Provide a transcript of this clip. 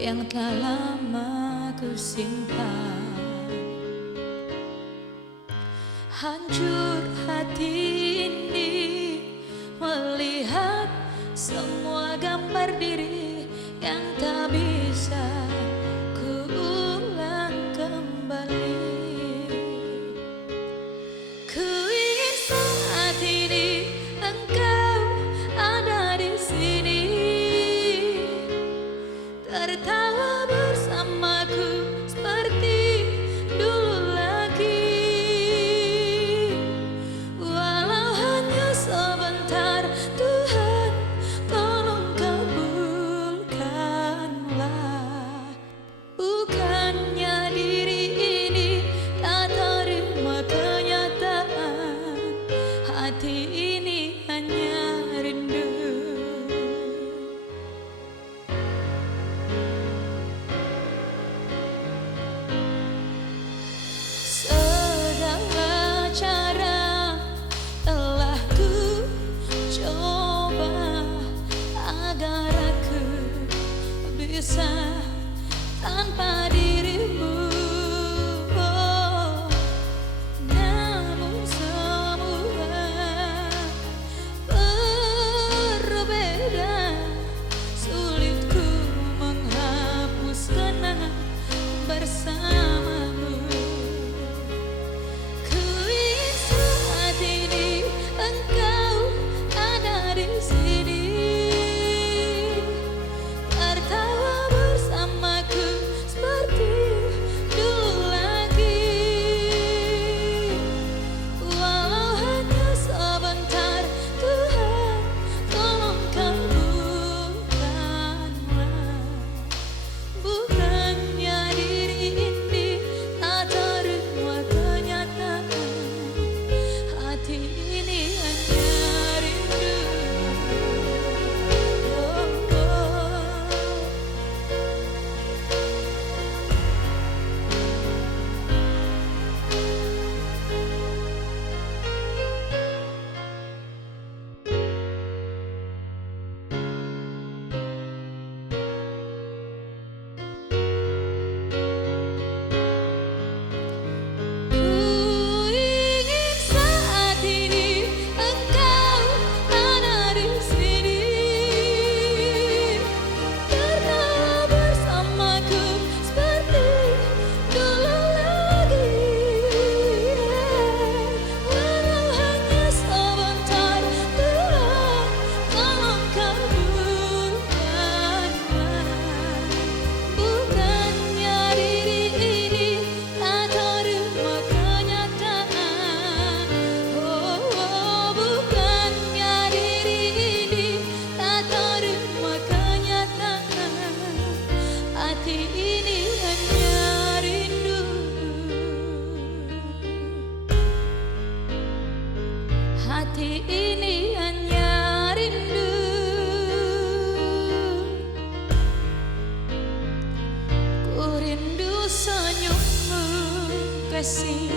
yang telah lama ku simpan. Hancur hati ini melihat semua gambar diri yang tak bisa ku ulang kembali. Ku ingin saat ini engkau ada di sini, tertawa bersamaku seperti dulu lagi. Walau hanya sebentar, Tuhan tolong kabulkanlah. Bukannya diri ini tak terima kenyataan, hati ini hanya rindu. Segala cara telah ku coba agar aku bisa tanpa dirimu. Namun semua berbeda, sulit ku menghapus kenangan bersamamu. Ku ingin saat ini engkau ada di sini, tertawa bersamaku seperti dulu lagi. Walau hanya sebentar, Tuhan tolong kabulkanlah. Bukannya diri ini tak terima kenyataan, hati ini hanya rindu. Oh, oh. Ku ingin saat ini engkau ada di sini, tertawa bersamaku seperti dulu lagi. Walau hanya sebentar, Tuhan tolong kabulkanlah. Bukannya diri ini tak terima kenyataan, oh, oh. Bukannya diri ini tak terima kenyataan, hati ini hanya rindu. Hati ini hanya rindu. Ku rindu senyummu kasih.